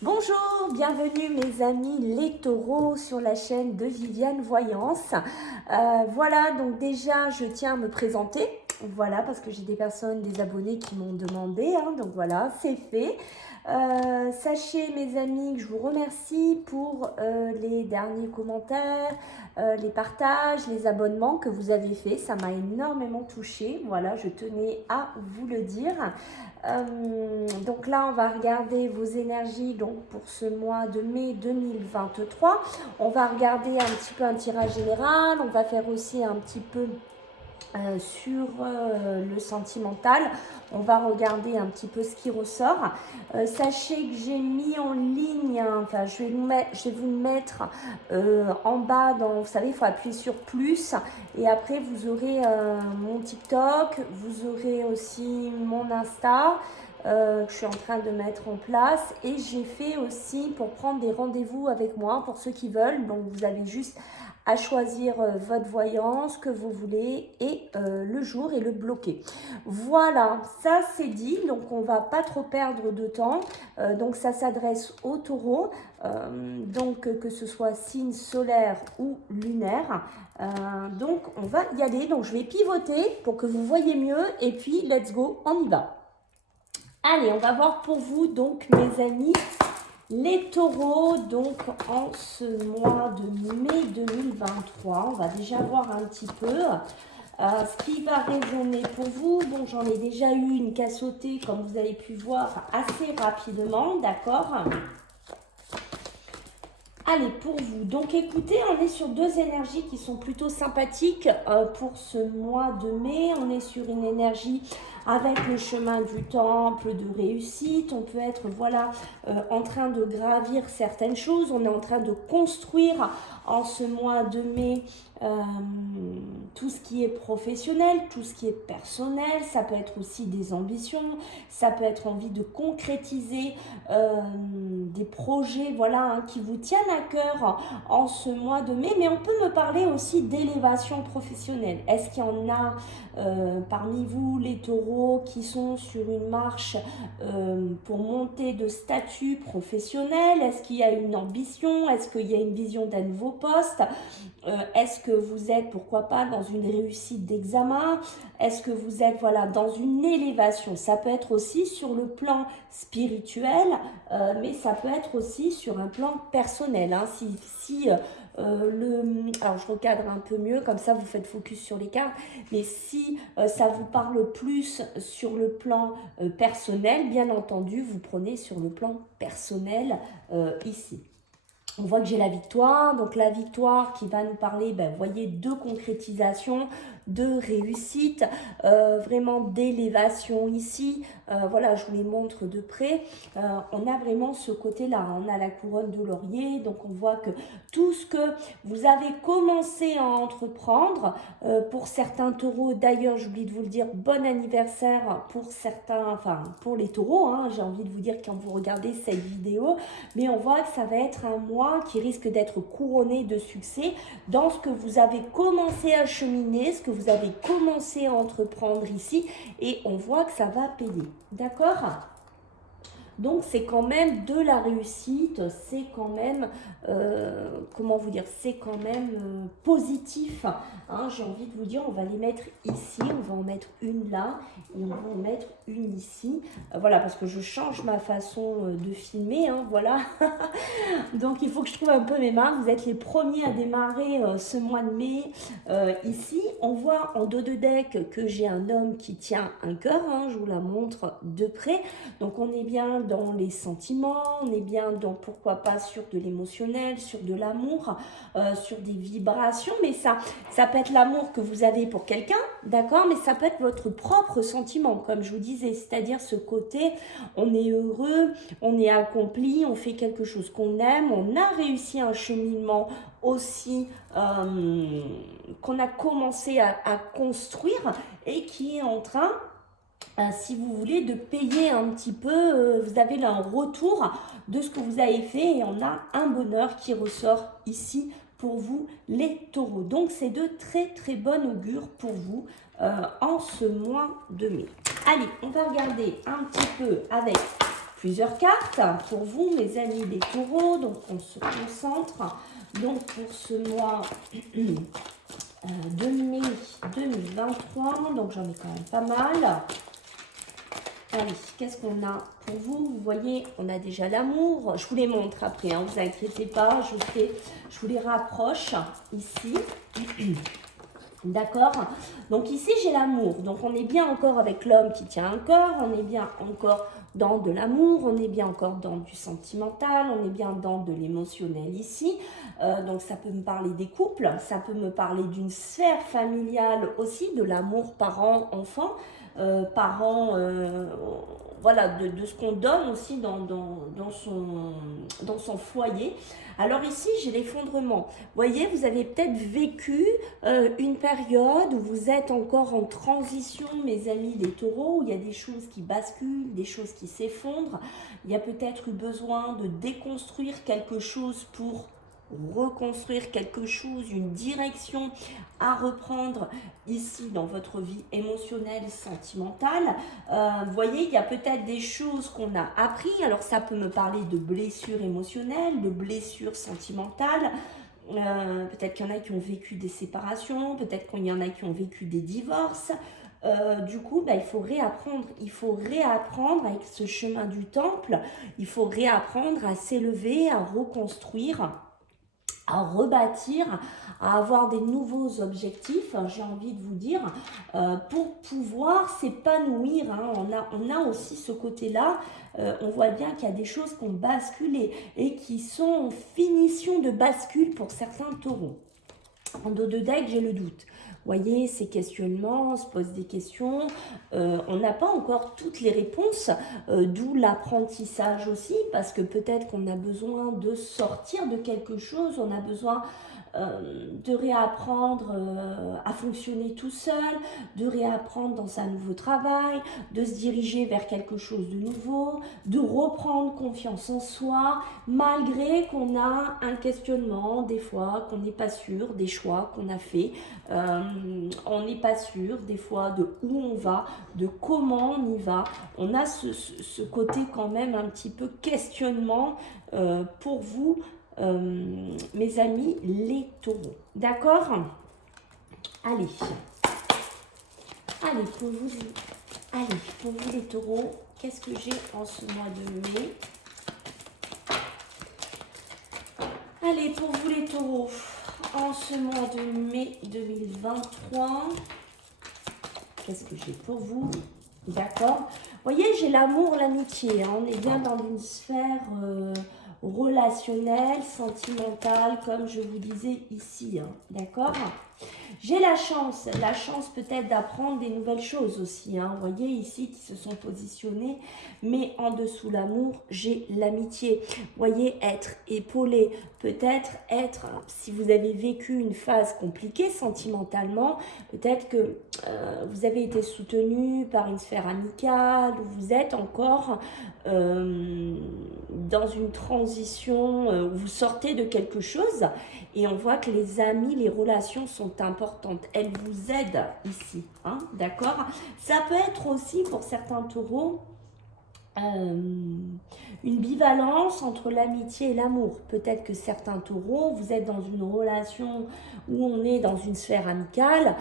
Bonjour, bienvenue mes amis les taureaux sur la chaîne de Viviane Voyance. Voilà, donc déjà je tiens à me présenter, voilà, parce que j'ai des personnes, des abonnés qui m'ont demandé, donc voilà, c'est fait. Sachez mes amis que je vous remercie pour les derniers commentaires, les partages, les abonnements que vous avez fait, ça m'a énormément touchée, voilà, je tenais à vous le dire. Donc là on va regarder vos énergies donc pour ce mois de mai 2023. On va regarder un petit peu un tirage général, on va faire aussi un petit peu sur le sentimental. On va regarder un petit peu ce qui ressort. Sachez que j'ai mis en ligne, enfin je vais vous le mettre en bas, vous savez, il faut appuyer sur plus et après vous aurez mon TikTok, vous aurez aussi mon Insta. Que je suis en train de mettre en place, et j'ai fait aussi pour prendre des rendez-vous avec moi pour ceux qui veulent. Donc vous avez juste à choisir votre voyance que vous voulez et le jour et le bloquer. Voilà, ça c'est dit, donc on va pas trop perdre de temps. Donc ça s'adresse aux taureaux, donc que ce soit signe solaire ou lunaire. Donc on va y aller, donc je vais pivoter pour que vous voyez mieux et puis let's go, on y va. Allez, on va voir pour vous donc mes amis les taureaux, donc en ce mois de mai 2023. On va déjà voir un petit peu ce qui va résonner pour vous. Bon, j'en ai déjà eu une qui a sauté, comme vous avez pu voir, assez rapidement, d'accord? Allez, pour vous, donc écoutez, on est sur deux énergies qui sont plutôt sympathiques pour ce mois de mai. On est sur une énergie avec le chemin du temple de réussite. On peut être, voilà, en train de gravir certaines choses. On est en train de construire en ce mois de mai tout ce qui est professionnel, tout ce qui est personnel. Ça peut être aussi des ambitions, ça peut être envie de concrétiser des projets, voilà, qui vous tiennent à cœur en ce mois de mai. Mais on peut me parler aussi d'élévation professionnelle. Est-ce qu'il y en a parmi vous les taureaux qui sont sur une marche pour monter de statut professionnel? Est-ce qu'il y a une ambition? Est-ce qu'il y a une vision d'un nouveau poste? Est-ce que vous êtes, pourquoi pas, dans une réussite d'examen? Est-ce que vous êtes, voilà, dans une élévation? Ça peut être aussi sur le plan spirituel, mais ça peut être aussi sur un plan personnel. Alors je recadre un peu mieux, comme ça vous faites focus sur les cartes, mais si ça vous parle plus sur le plan personnel, bien entendu, vous prenez sur le plan personnel ici. On voit que j'ai la victoire, donc la victoire qui va nous parler, vous voyez, de concrétisation, de réussite, vraiment d'élévation ici. Voilà, je vous les montre de près. On a vraiment ce côté-là, on a la couronne de laurier, donc on voit que tout ce que vous avez commencé à entreprendre, pour certains taureaux, d'ailleurs j'oublie de vous le dire, bon anniversaire pour certains, enfin pour les taureaux, j'ai envie de vous dire quand vous regardez cette vidéo, mais on voit que ça va être un mois qui risque d'être couronné de succès dans ce que vous avez commencé à cheminer, ce que vous avez commencé à entreprendre ici, et on voit que ça va payer, d'accord? Donc c'est quand même de la réussite, c'est quand même, comment vous dire, c'est quand même positif. J'ai envie de vous dire, on va les mettre ici, on va en mettre une là et on va en mettre une ici. Voilà, parce que je change ma façon de filmer, voilà. Donc il faut que je trouve un peu mes marques. Vous êtes les premiers à démarrer ce mois de mai ici. On voit en dos de deck que j'ai un homme qui tient un cœur, je vous la montre de près. Donc on est bien dans les sentiments, on est bien dans, pourquoi pas, sur de l'émotionnel, sur de l'amour, sur des vibrations, mais ça peut être l'amour que vous avez pour quelqu'un, d'accord, mais ça peut être votre propre sentiment, comme je vous disais, c'est-à-dire ce côté, on est heureux, on est accompli, on fait quelque chose qu'on aime, on a réussi un cheminement aussi qu'on a commencé à construire et qui est en train, si vous voulez, de payer un petit peu. Vous avez là un retour de ce que vous avez fait et on a un bonheur qui ressort ici pour vous les taureaux. Donc c'est de très très bon augure pour vous en ce mois de mai. Allez, on va regarder un petit peu avec plusieurs cartes pour vous, mes amis les taureaux. Donc, on se concentre. Donc, pour ce mois de mai 2023, donc j'en ai quand même pas mal. Allez, qu'est-ce qu'on a pour vous? Vous voyez, on a déjà l'amour. Je vous les montre après, hein, vous inquiétez pas, je vous les rapproche ici. D'accord? Donc ici, j'ai l'amour. Donc on est bien encore avec l'homme qui tient un cœur, on est bien encore dans de l'amour, on est bien encore dans du sentimental, on est bien dans de l'émotionnel ici. Donc ça peut me parler des couples, ça peut me parler d'une sphère familiale aussi, de l'amour parent-enfant, voilà, de ce qu'on donne aussi dans son foyer. Alors ici, j'ai l'effondrement. Vous voyez, vous avez peut-être vécu une période où vous êtes encore en transition, mes amis des taureaux, où il y a des choses qui basculent, des choses qui s'effondrent. Il y a peut-être eu besoin de déconstruire quelque chose pour reconstruire quelque chose, une direction à reprendre ici dans votre vie émotionnelle, sentimentale. Vous voyez, il y a peut-être des choses qu'on a appris. Alors ça peut me parler de blessures émotionnelles, de blessures sentimentales. Peut-être qu'il y en a qui ont vécu des séparations, peut-être qu'il y en a qui ont vécu des divorces. Du coup, il faut réapprendre. Il faut réapprendre avec ce chemin du temple. Il faut réapprendre à s'élever, à reconstruire, à rebâtir, à avoir des nouveaux objectifs, j'ai envie de vous dire, pour pouvoir s'épanouir. Hein. On a aussi ce côté-là, on voit bien qu'il y a des choses qui ont basculé et qui sont en finition de bascule pour certains taureaux. En dos de deck, j'ai le doute. Vous voyez, ces questionnements, on se pose des questions, on n'a pas encore toutes les réponses, d'où l'apprentissage aussi, parce que peut-être qu'on a besoin de sortir de quelque chose, on a besoin de réapprendre à fonctionner tout seul, de réapprendre dans un nouveau travail, de se diriger vers quelque chose de nouveau, de reprendre confiance en soi, malgré qu'on a un questionnement, des fois qu'on n'est pas sûr des choix qu'on a fait, on n'est pas sûr des fois de où on va, de comment on y va. On a ce côté quand même un petit peu questionnement pour vous, mes amis les taureaux. D'accord? Allez, pour vous les taureaux, qu'est-ce que j'ai en ce mois de mai? Allez, pour vous les taureaux, en ce mois de mai 2023, qu'est-ce que j'ai pour vous? D'accord? Vous voyez, j'ai l'amour, l'amitié. Hein, on est bien dans une sphère relationnelle, sentimentale, comme je vous disais ici. Hein, d'accord? J'ai la chance peut-être d'apprendre des nouvelles choses aussi. Hein, vous voyez ici qui se sont positionnés, mais en dessous l'amour, j'ai l'amitié. Vous voyez, être épaulé, peut-être être, si vous avez vécu une phase compliquée sentimentalement, peut-être que vous avez été soutenu par une sphère amicale, ou vous êtes encore dans une transition où vous sortez de quelque chose et on voit que les amis, les relations sont importantes. Elles vous aident ici, hein, d'accord? Ça peut être aussi pour certains taureaux une bivalence entre l'amitié et l'amour. Peut-être que certains taureaux, vous êtes dans une relation où on est dans une sphère amicale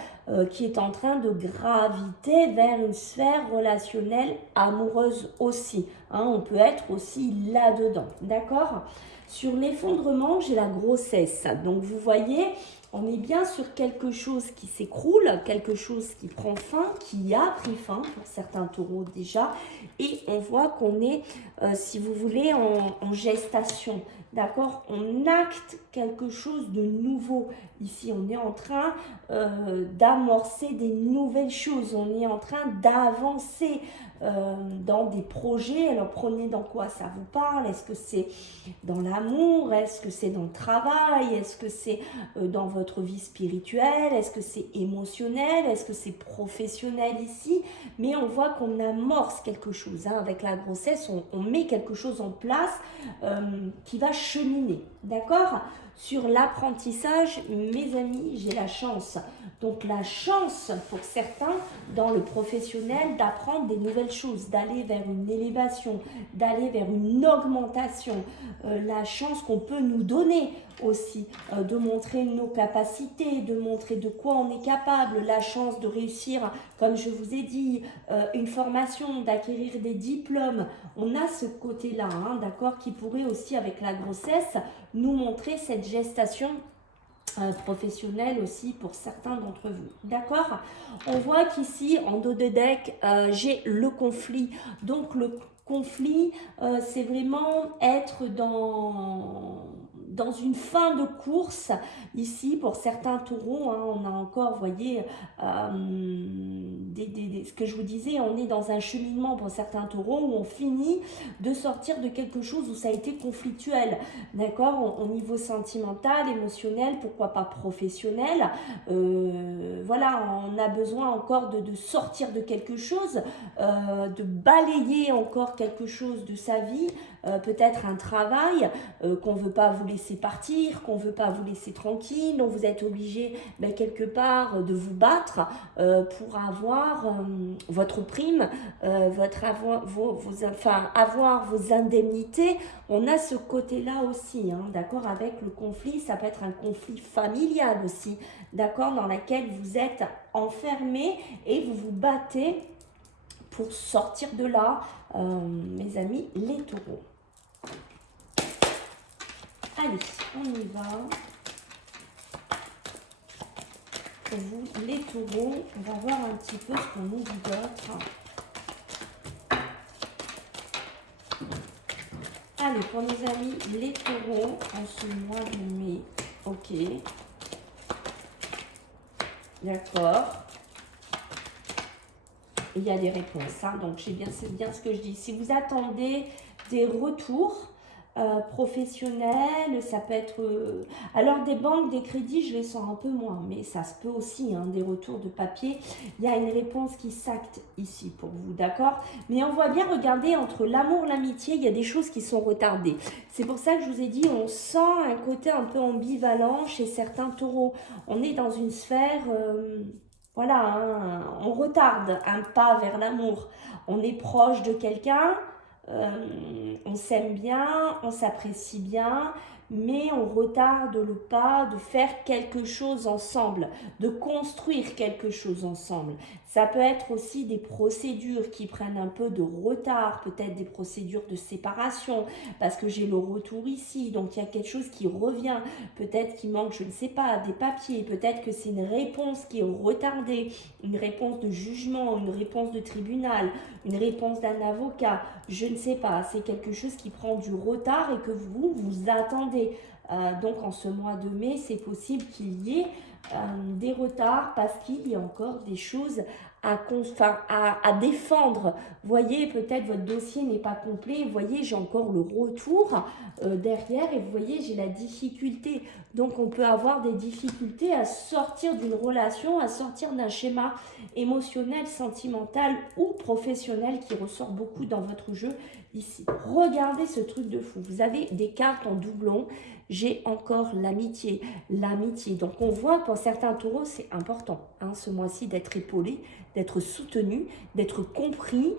qui est en train de graviter vers une sphère relationnelle amoureuse aussi. Hein, on peut être aussi là-dedans, d'accord? Sur l'effondrement, j'ai la grossesse. Donc vous voyez, on est bien sur quelque chose qui s'écroule, quelque chose qui prend fin, qui a pris fin pour certains taureaux déjà. Et on voit qu'on est, si vous voulez, en gestation. D'accord? On acte quelque chose de nouveau. Ici, on est en train d'amorcer des nouvelles choses. On est en train d'avancer dans des projets. Alors, prenez dans quoi ça vous parle. Est-ce que c'est dans l'amour? Est-ce que c'est dans le travail? Est-ce que c'est dans votre vie spirituelle? Est-ce que c'est émotionnel? Est-ce que c'est professionnel ici? Mais on voit qu'on amorce quelque chose. Hein. Avec la grossesse, on met quelque chose en place qui va cheminer, d'accord? Sur l'apprentissage, mes amis, j'ai la chance. Donc la chance pour certains dans le professionnel d'apprendre des nouvelles choses, d'aller vers une élévation, d'aller vers une augmentation. La chance qu'on peut nous donner aussi, de montrer nos capacités, de montrer de quoi on est capable, la chance de réussir, comme je vous ai dit, une formation, d'acquérir des diplômes. On a ce côté-là, hein, d'accord, qui pourrait aussi avec la grossesse nous montrer cette gestation professionnelle aussi pour certains d'entre vous. D'accord? On voit qu'ici, en dos de deck, j'ai le conflit. Donc, le conflit, c'est vraiment être dans une fin de course. Ici, pour certains taureaux, hein, on a encore, vous voyez, ce que je vous disais, on est dans un cheminement pour certains taureaux où on finit de sortir de quelque chose où ça a été conflictuel. D'accord? Au niveau sentimental, émotionnel, pourquoi pas professionnel. Voilà, on a besoin encore de sortir de quelque chose, de balayer encore quelque chose de sa vie, peut-être un travail qu'on ne veut pas vous laisser partir, qu'on ne veut pas vous laisser tranquille, dont vous êtes obligé quelque part de vous battre pour avoir votre prime, avoir vos indemnités. On a ce côté-là aussi, hein, d'accord, avec le conflit, ça peut être un conflit familial aussi, d'accord, dans lequel vous êtes enfermé et vous vous battez pour sortir de là, mes amis, les taureaux. Allez, on y va. Pour vous, les taureaux, on va voir un petit peu ce qu'on nous dit d'autre. Allez, pour nos amis, les taureaux, en ce mois de mai. Ok. D'accord. Il y a des réponses, hein, donc c'est bien ce que je dis. Si vous attendez des retours professionnels, ça peut être... alors des banques, des crédits, je les sens un peu moins, mais ça se peut aussi, hein, des retours de papier. Il y a une réponse qui s'acte ici pour vous, d'accord? Mais on voit bien, regardez, entre l'amour et l'amitié, il y a des choses qui sont retardées. C'est pour ça que je vous ai dit, on sent un côté un peu ambivalent chez certains taureaux. On est dans une sphère... voilà, hein, on retarde un pas vers l'amour. On est proche de quelqu'un, on s'aime bien, on s'apprécie bien, mais on retarde le pas de faire quelque chose ensemble, de construire quelque chose ensemble. Ça peut être aussi des procédures qui prennent un peu de retard, peut-être des procédures de séparation, parce que j'ai le retour ici, donc il y a quelque chose qui revient, peut-être qu'il manque, je ne sais pas, des papiers, peut-être que c'est une réponse qui est retardée, une réponse de jugement, une réponse de tribunal, une réponse d'un avocat, je ne sais pas, c'est quelque chose qui prend du retard et que vous attendez. Donc en ce mois de mai, c'est possible qu'il y ait des retards parce qu'il y a encore des choses à défendre. Voyez, peut-être votre dossier n'est pas complet. Vous voyez, j'ai encore le retour derrière et vous voyez, j'ai la difficulté. Donc, on peut avoir des difficultés à sortir d'une relation, à sortir d'un schéma émotionnel, sentimental ou professionnel qui ressort beaucoup dans votre jeu ici. Regardez ce truc de fou. Vous avez des cartes en doublon. J'ai encore l'amitié. L'amitié. Donc, on voit pour certains taureaux, c'est important, hein, ce mois-ci, d'être épaulé, d'être soutenu, d'être compris.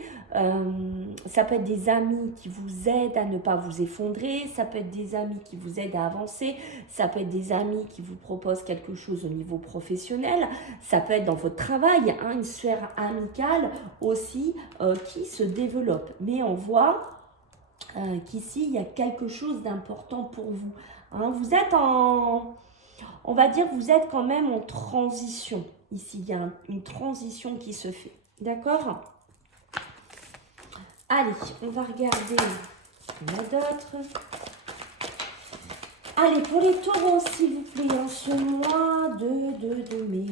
Ça peut être des amis qui vous aident à ne pas vous effondrer. Ça peut être des amis qui vous aident à avancer. Ça peut être des amis qui vous proposent quelque chose au niveau professionnel. Ça peut être dans votre travail, hein, une sphère amicale aussi qui se développe. Mais on voit qu'ici, il y a quelque chose d'important pour vous. Hein, vous êtes on va dire, vous êtes quand même en transition. Ici, il y a une transition qui se fait. D'accord? Allez, on va regarder ce qu'on a d'autre. Allez, pour les taureaux, s'il vous plaît, en ce mois de mai.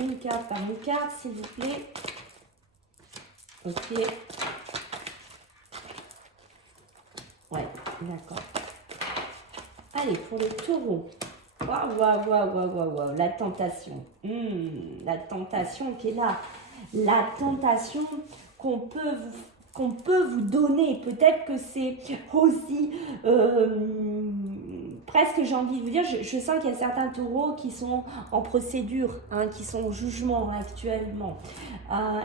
Une carte par une carte, s'il vous plaît. Ok. Ouais, d'accord. Allez, pour les taureaux. Waouh, la tentation. La tentation qui est là. La tentation qu'on peut qu'on peut vous donner. Peut-être que c'est aussi presque, j'ai envie de vous dire, je sens qu'il y a certains taureaux qui sont en procédure, hein, qui sont au jugement actuellement.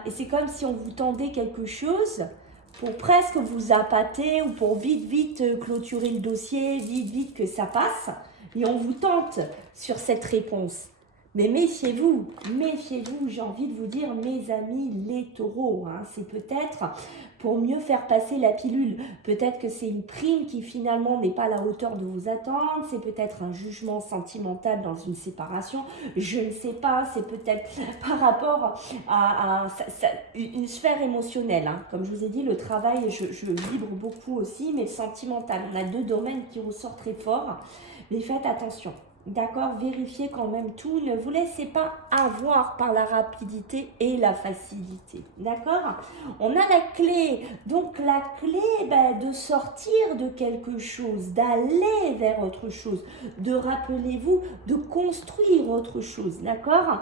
Et c'est comme si on vous tendait quelque chose pour presque vous appâter ou pour vite clôturer le dossier, vite que ça passe. Et on vous tente sur cette réponse. Mais méfiez-vous, j'ai envie de vous dire, mes amis les taureaux, hein, c'est peut-être pour mieux faire passer la pilule. Peut-être que c'est une prime qui finalement n'est pas à la hauteur de vos attentes, c'est peut-être un jugement sentimental dans une séparation, je ne sais pas, c'est peut-être par rapport à une sphère émotionnelle. Hein. Comme je vous ai dit, le travail, je vibre beaucoup aussi, mais sentimental. On a deux domaines qui ressortent très fort, mais faites attention. D'accord, vérifiez quand même tout, ne vous laissez pas avoir par la rapidité et la facilité, d'accord. On a la clé, donc la clé de sortir de quelque chose, d'aller vers autre chose, de, rappelez-vous, de construire autre chose, d'accord,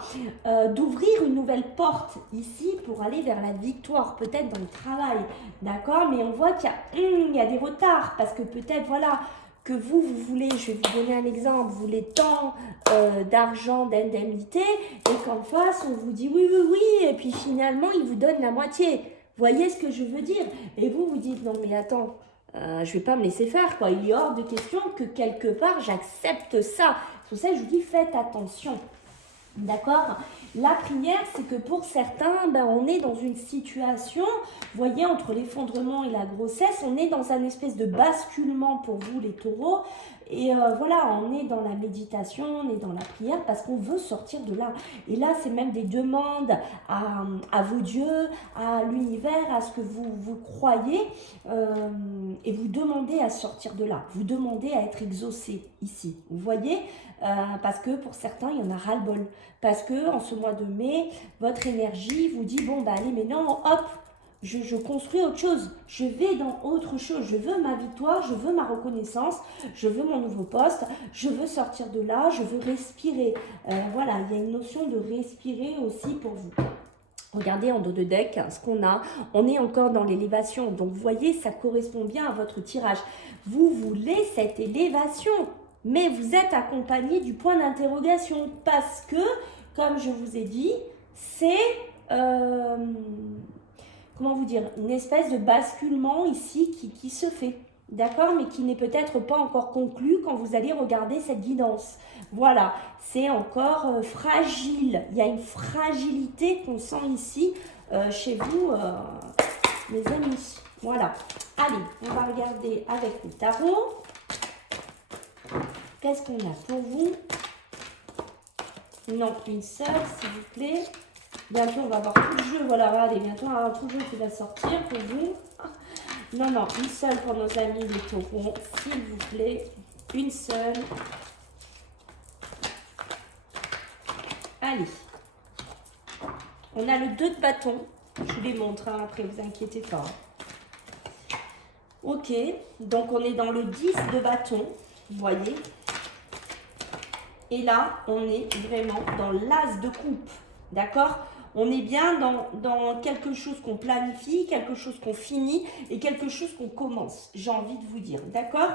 d'ouvrir une nouvelle porte ici pour aller vers la victoire, peut-être dans le travail, d'accord, mais on voit qu'il y a des retards, parce que peut-être, voilà, que vous voulez, je vais vous donner un exemple, vous voulez tant d'argent, d'indemnité, et qu'en face, on vous dit oui, et puis finalement, il vous donne la moitié. Voyez ce que je veux dire? Et vous dites, non mais attends, je ne vais pas me laisser faire, quoi. Il est hors de question que quelque part, j'accepte ça. C'est pour ça que je vous dis, faites attention. D'accord? La prière, c'est que pour certains, on est dans une situation, vous voyez, entre l'effondrement et la grossesse, on est dans un espèce de basculement pour vous, les taureaux. Et voilà, on est dans la méditation, on est dans la prière parce qu'on veut sortir de là. Et là, c'est même des demandes à vos dieux, à l'univers, à ce que vous croyez. Et vous demandez à sortir de là. Vous demandez à être exaucé ici. Vous voyez, parce que pour certains, il y en a ras-le-bol. Parce que en ce mois de mai, votre énergie vous dit, bon, allez, mais non, hop, je construis autre chose, je vais dans autre chose, je veux ma victoire, je veux ma reconnaissance, je veux mon nouveau poste, je veux sortir de là, je veux respirer. Voilà, il y a une notion de respirer aussi pour vous. Regardez en dos de deck ce qu'on a, on est encore dans l'élévation, donc vous voyez, ça correspond bien à votre tirage. Vous voulez cette élévation, mais vous êtes accompagné du point d'interrogation parce que, comme je vous ai dit, c'est... comment vous dire, une espèce de basculement ici qui se fait, d'accord, mais qui n'est peut-être pas encore conclu quand vous allez regarder cette guidance. Voilà, c'est encore fragile, il y a une fragilité qu'on sent ici chez vous, mes amis. Voilà, allez, on va regarder avec le tarot. Qu'est-ce qu'on a pour vous? Non, une seule, s'il vous plaît. Bientôt, on va avoir tout le jeu. Voilà, regardez, bientôt, on va avoir tout le jeu qui va sortir pour vous. Non, une seule pour nos amis les taureaux, s'il vous plaît. Une seule. Allez. On a le 2 de bâton. Je vous les montre, hein, après, vous inquiétez pas. Ok, donc on est dans le 10 de bâton, vous voyez. Et là, on est vraiment dans l'as de coupe, d'accord? On est bien dans quelque chose qu'on planifie, quelque chose qu'on finit et quelque chose qu'on commence, j'ai envie de vous dire, d'accord?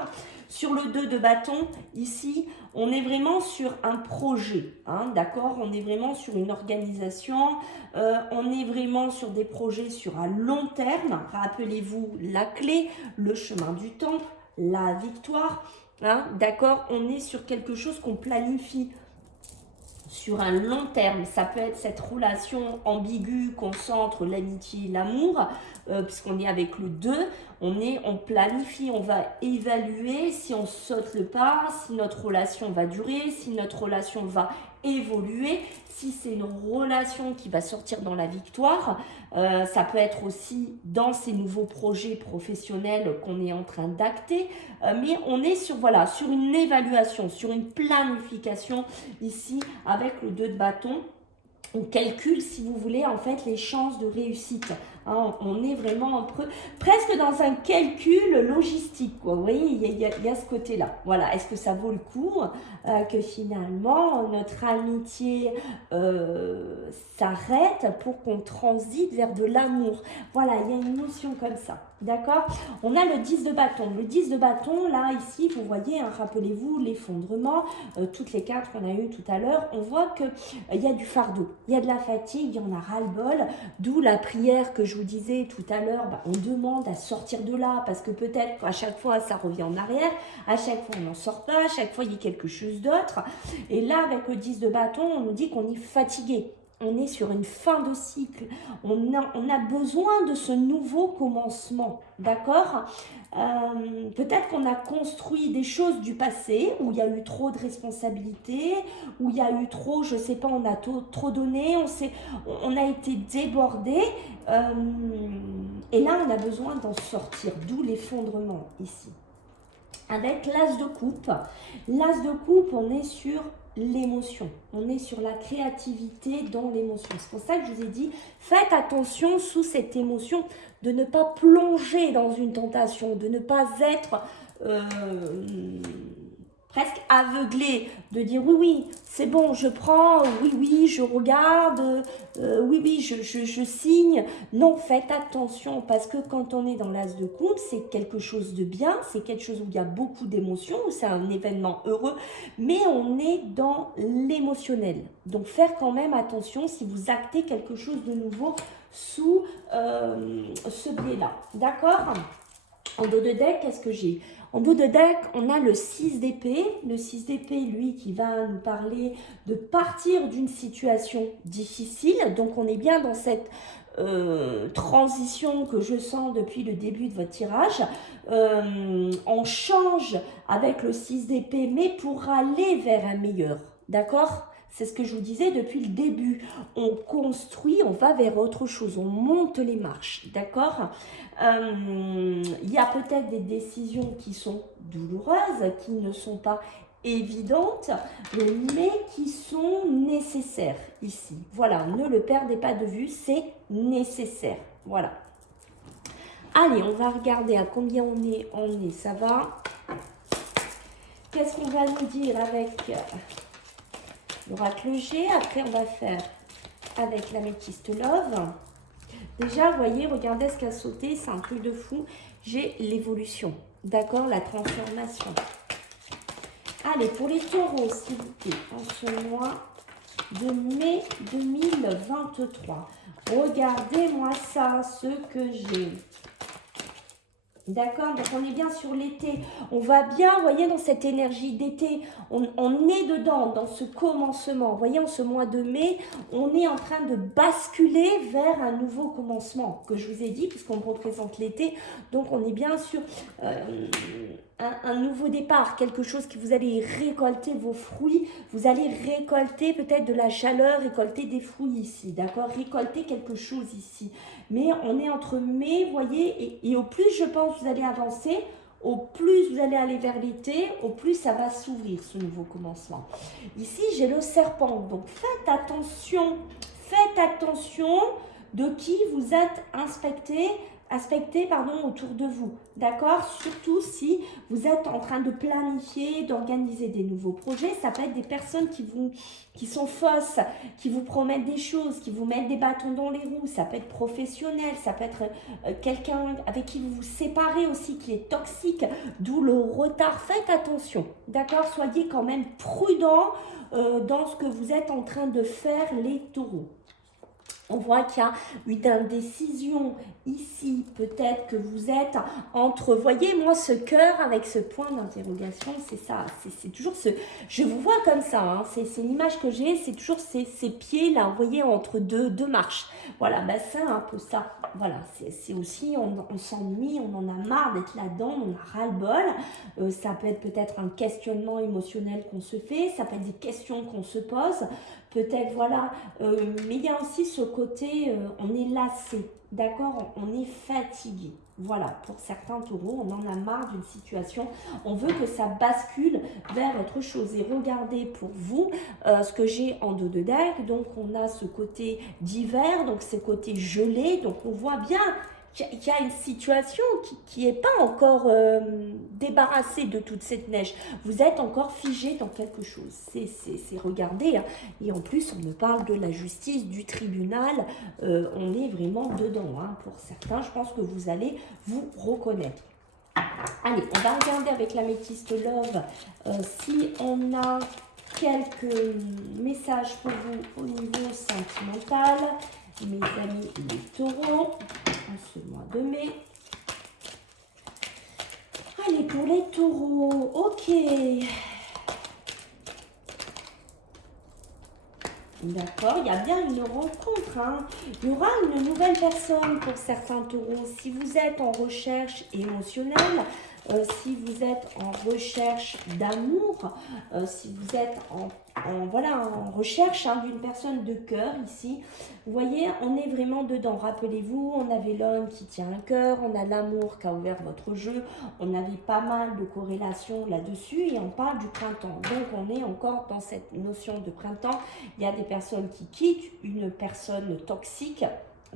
Sur le 2 de bâton, ici, on est vraiment sur un projet, hein, d'accord? On est vraiment sur une organisation, on est vraiment sur des projets sur un long terme. Rappelez-vous la clé, le chemin du temple, la victoire, hein, d'accord? On est sur quelque chose qu'on planifie sur un long terme. Ça peut être cette relation ambiguë qu'on sent entre l'amitié et l'amour, puisqu'on est avec le 2, on planifie, on va évaluer si on saute le pas, si notre relation va durer, si notre relation va évoluer, si c'est une relation qui va sortir dans la victoire. Ça peut être aussi dans ces nouveaux projets professionnels qu'on est en train d'acter, mais on est sur, voilà, sur une évaluation, sur une planification ici avec le 2 de bâton. On calcule, si vous voulez, en fait, les chances de réussite. Hein, on est vraiment presque dans un calcul logistique, quoi. Vous voyez, il y a ce côté-là. Voilà, est-ce que ça vaut le coup que finalement notre amitié s'arrête pour qu'on transite vers de l'amour? Voilà, il y a une notion comme ça. D'accord? On a le 10 de bâton. Le 10 de bâton, là, ici, vous voyez, hein, rappelez-vous, l'effondrement, toutes les cartes qu'on a eues tout à l'heure, on voit qu'il y a du fardeau, il y a de la fatigue, il y en a ras-le-bol, d'où la prière que je vous disais tout à l'heure, on demande à sortir de là, parce que peut-être qu'à chaque fois, ça revient en arrière, à chaque fois, on n'en sort pas, à chaque fois, il y a quelque chose d'autre. Et là, avec le 10 de bâton, on nous dit qu'on est fatigué. On est sur une fin de cycle, on a besoin de ce nouveau commencement, d'accord? Peut-être qu'on a construit des choses du passé, où il y a eu trop de responsabilités, où il y a eu trop, je ne sais pas, on a trop donné, on a été débordé, et là on a besoin d'en sortir, d'où l'effondrement ici. Avec l'as de coupe, on est sur l'émotion, on est sur la créativité dans l'émotion. C'est pour ça que je vous ai dit, faites attention sous cette émotion de ne pas plonger dans une tentation, de ne pas être presque aveuglé, de dire oui, oui, c'est bon, je prends, oui, oui, je regarde, oui, oui, je signe. Non, faites attention, parce que quand on est dans l'as de coupe, c'est quelque chose de bien, c'est quelque chose où il y a beaucoup d'émotions, c'est un événement heureux, mais on est dans l'émotionnel. Donc, faire quand même attention si vous actez quelque chose de nouveau sous ce biais-là. D'accord? En dos de deck, qu'est-ce que j'ai? En dos de deck, on a le 6 d'épée. Le 6 d'épée, lui, qui va nous parler de partir d'une situation difficile. Donc, on est bien dans cette transition que je sens depuis le début de votre tirage. On change avec le 6 d'épée, mais pour aller vers un meilleur. D'accord ? C'est ce que je vous disais depuis le début. On construit, on va vers autre chose, on monte les marches, d'accord? Il y a peut-être des décisions qui sont douloureuses, qui ne sont pas évidentes, mais qui sont nécessaires ici. Voilà, ne le perdez pas de vue, c'est nécessaire. Voilà. Allez, on va regarder à combien on est, ça va. Qu'est-ce qu'on va nous dire avec l'oracle G? Après, on va faire avec l'améthyste Love. Déjà, vous voyez, regardez ce qui a sauté, c'est un truc de fou. J'ai l'évolution, d'accord, la transformation. Allez, pour les taureaux, s'il vous plaît, en ce mois de mai 2023. Regardez-moi ça, ce que j'ai. D'accord, donc on est bien sur l'été, on va bien, vous voyez, dans cette énergie d'été, on est dedans, dans ce commencement, vous voyez, en ce mois de mai, on est en train de basculer vers un nouveau commencement, que je vous ai dit, puisqu'on représente l'été, donc on est bien sur un nouveau départ, quelque chose qui vous allez récolter vos fruits, vous allez récolter peut-être de la chaleur, récolter des fruits ici, d'accord, récolter quelque chose ici. Mais on est entre mai, vous voyez, et au plus je pense vous allez avancer, au plus vous allez aller vers l'été, au plus ça va s'ouvrir ce nouveau commencement. Ici j'ai le serpent, donc faites attention de qui vous êtes aspecté autour de vous, d'accord? Surtout si vous êtes en train de planifier, d'organiser des nouveaux projets, ça peut être des personnes qui sont fausses, qui vous promettent des choses, qui vous mettent des bâtons dans les roues, ça peut être professionnel, ça peut être quelqu'un avec qui vous vous séparez aussi, qui est toxique, d'où le retard. Faites attention, d'accord? Soyez quand même prudents dans ce que vous êtes en train de faire, les taureaux. On voit qu'il y a une indécision ici, peut-être que vous êtes entre, voyez, moi, ce cœur avec ce point d'interrogation, c'est ça, c'est toujours ce, je vous vois comme ça, hein, c'est l'image que j'ai, c'est toujours ces pieds là, vous voyez, entre deux marches. Voilà, ben c'est un peu ça, voilà, c'est aussi, on s'ennuie, on en a marre d'être là-dedans, on a ras-le-bol, ça peut être peut-être un questionnement émotionnel qu'on se fait, ça peut être des questions qu'on se pose, peut-être, voilà, mais il y a aussi ce côté, on est lassé, d'accord? On est fatigué. Voilà, pour certains taureaux, on en a marre d'une situation. On veut que ça bascule vers autre chose. Et regardez pour vous ce que j'ai en dos de deck. Donc, on a ce côté d'hiver, donc ce côté gelé. Donc, on voit bien qu'il y a une situation qui n'est pas encore débarrassée de toute cette neige. Vous êtes encore figé dans quelque chose. C'est regarder. Hein. Et en plus, on me parle de la justice, du tribunal. On est vraiment dedans. Hein. Pour certains, je pense que vous allez vous reconnaître. Allez, on va regarder avec l'améthyste Love si on a quelques messages pour vous au niveau sentimental. Mes amis les taureaux, en ce mois de mai. Allez, pour les taureaux, ok. D'accord, il y a bien une rencontre. Hein. Il y aura une nouvelle personne pour certains taureaux. Si vous êtes en recherche émotionnelle, si vous êtes en recherche d'amour, si vous êtes en recherche hein, d'une personne de cœur ici, vous voyez, on est vraiment dedans. Rappelez-vous, on avait l'homme qui tient un cœur, on a l'amour qui a ouvert votre jeu, on avait pas mal de corrélations là-dessus et on parle du printemps. Donc, on est encore dans cette notion de printemps. Il y a des personnes qui quittent une personne toxique.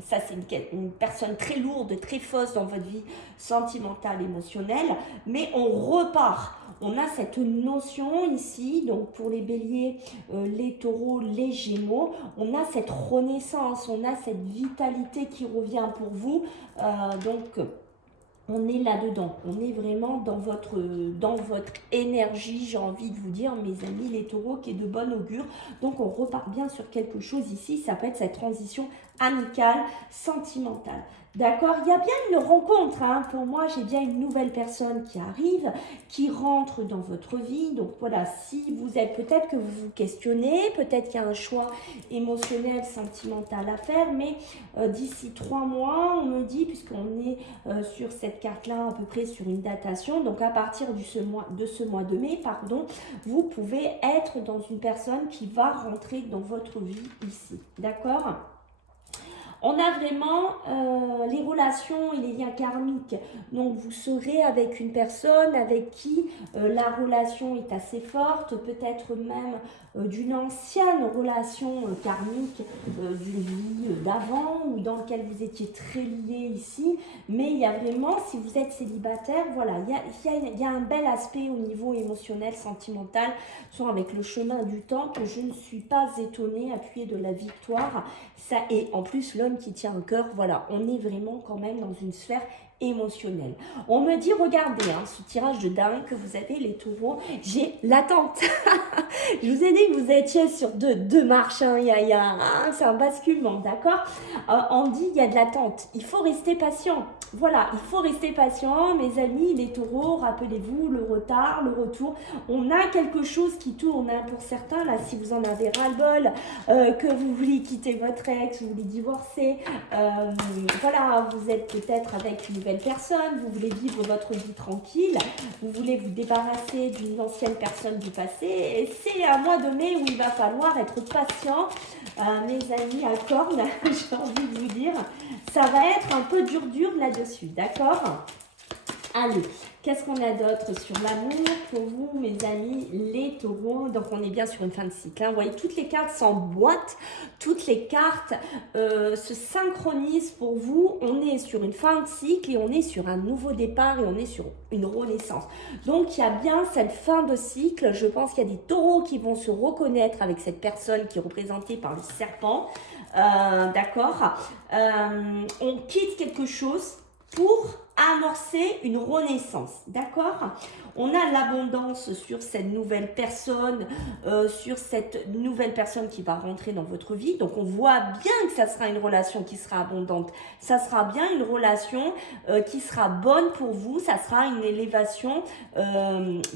Ça, c'est une personne très lourde, très fausse dans votre vie sentimentale, émotionnelle. Mais on repart. On a cette notion ici, donc pour les béliers, les taureaux, les gémeaux, on a cette renaissance, on a cette vitalité qui revient pour vous. Donc, on est là-dedans, on est vraiment dans votre énergie, j'ai envie de vous dire, mes amis, les taureaux, qui est de bon augure. Donc, on repart bien sur quelque chose ici, ça peut être cette transition amicale, sentimentale. D'accord, il y a bien une rencontre, hein. Pour moi, j'ai bien une nouvelle personne qui arrive, qui rentre dans votre vie. Donc voilà, si vous êtes, peut-être que vous vous questionnez, peut-être qu'il y a un choix émotionnel, sentimental à faire, mais d'ici 3 mois, on me dit, puisqu'on est sur cette carte-là, à peu près sur une datation, donc à partir de ce mois de mai, pardon, vous pouvez être dans une personne qui va rentrer dans votre vie ici, d'accord ? On a vraiment les relations et les liens karmiques. Donc, vous serez avec une personne avec qui la relation est assez forte, peut-être même d'une ancienne relation karmique d'une vie d'avant ou dans laquelle vous étiez très liés ici. Mais il y a vraiment, si vous êtes célibataire, voilà, il y a un bel aspect au niveau émotionnel, sentimental, soit avec le chemin du temps, que je ne suis pas étonnée, appuyée de la victoire. Ça, et en plus, l'homme qui tient un cœur, voilà, on est vraiment quand même dans une sphère émotionnelle. On me dit, regardez, hein, ce tirage de dingue que vous avez, les taureaux, j'ai l'attente. Je vous ai dit que vous étiez sur deux marches, hein, c'est un basculement, d'accord. On dit, il y a de l'attente, il faut rester patient. Voilà, il faut rester patient, mes amis, les taureaux, rappelez-vous, le retard, le retour. On a quelque chose qui tourne, hein, pour certains, là, si vous en avez ras-le-bol, que vous voulez quitter votre ex, vous voulez divorcer, voilà, vous êtes peut-être avec une nouvelle personne, vous voulez vivre votre vie tranquille, vous voulez vous débarrasser d'une ancienne personne du passé, et c'est un mois de mai où il va falloir être patient, mes amis à cornes, j'ai envie de vous dire, ça va être un peu dur là-dessus, d'accord ? Allez, qu'est-ce qu'on a d'autre sur l'amour pour vous, mes amis, les taureaux? Donc, on est bien sur une fin de cycle. Hein. Vous voyez, toutes les cartes s'emboîtent, toutes les cartes se synchronisent pour vous. On est sur une fin de cycle et on est sur un nouveau départ et on est sur une renaissance. Donc, il y a bien cette fin de cycle. Je pense qu'il y a des taureaux qui vont se reconnaître avec cette personne qui est représentée par le serpent. D'accord, on quitte quelque chose pour amorcer une renaissance, d'accord? On a l'abondance sur cette nouvelle personne, qui va rentrer dans votre vie. Donc, on voit bien que ça sera une relation qui sera abondante. Ça sera bien une relation qui sera bonne pour vous. Ça sera une élévation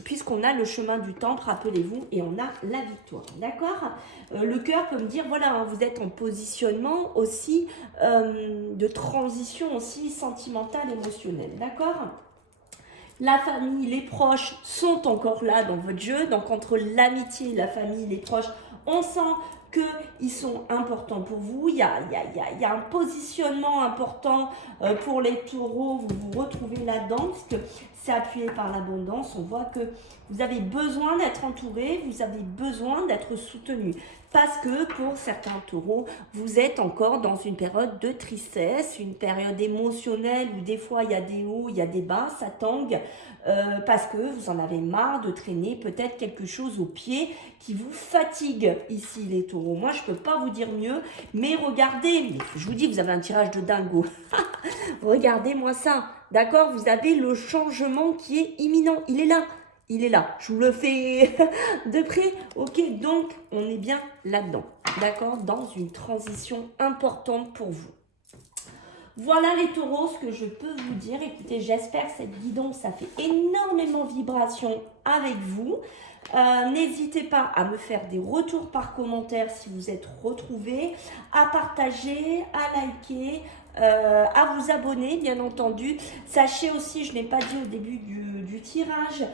puisqu'on a le chemin du temple, rappelez-vous, et on a la victoire, d'accord? Le cœur peut me dire, voilà, hein, vous êtes en positionnement aussi de transition aussi sentimentale, émotionnelle, d'accord? La famille, les proches sont encore là dans votre jeu. Donc, entre l'amitié, la famille, les proches, on sent qu'ils sont importants pour vous. Il y a un positionnement important pour les taureaux. Vous vous retrouvez là-dedans parce que c'est appuyé par l'abondance. On voit que vous avez besoin d'être entouré, vous avez besoin d'être soutenu. Parce que pour certains taureaux, vous êtes encore dans une période de tristesse, une période émotionnelle où des fois il y a des hauts, il y a des bas, ça tangue. Parce que vous en avez marre de traîner peut-être quelque chose au pied qui vous fatigue ici les taureaux. Moi je ne peux pas vous dire mieux, mais regardez, je vous dis vous avez un tirage de dingo. Regardez-moi ça, d'accord? Vous avez le changement qui est imminent, il est là. Il est là, je vous le fais de près, ok? Donc on est bien là-dedans, d'accord? Dans une transition importante pour vous. Voilà les taureaux, ce que je peux vous dire. Écoutez, j'espère que cette guidance, ça fait énormément vibration avec vous. N'hésitez pas à me faire des retours par commentaire si vous êtes retrouvés, à partager, à liker, à vous abonner, bien entendu. Sachez aussi, je n'ai pas dit au début du tirage,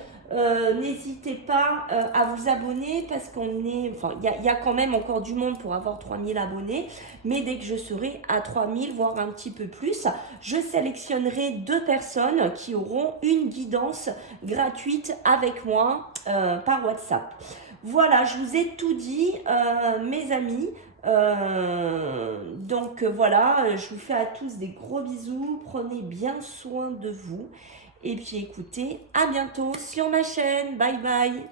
n'hésitez pas à vous abonner parce qu'on est, enfin, il y a quand même encore du monde pour avoir 3000 abonnés, mais dès que je serai à 3000, voire un petit peu plus, je sélectionnerai 2 personnes qui auront une guidance gratuite avec moi par WhatsApp. Voilà, je vous ai tout dit, mes amis. Donc voilà, je vous fais à tous des gros bisous, prenez bien soin de vous et puis écoutez, à bientôt sur ma chaîne, bye bye.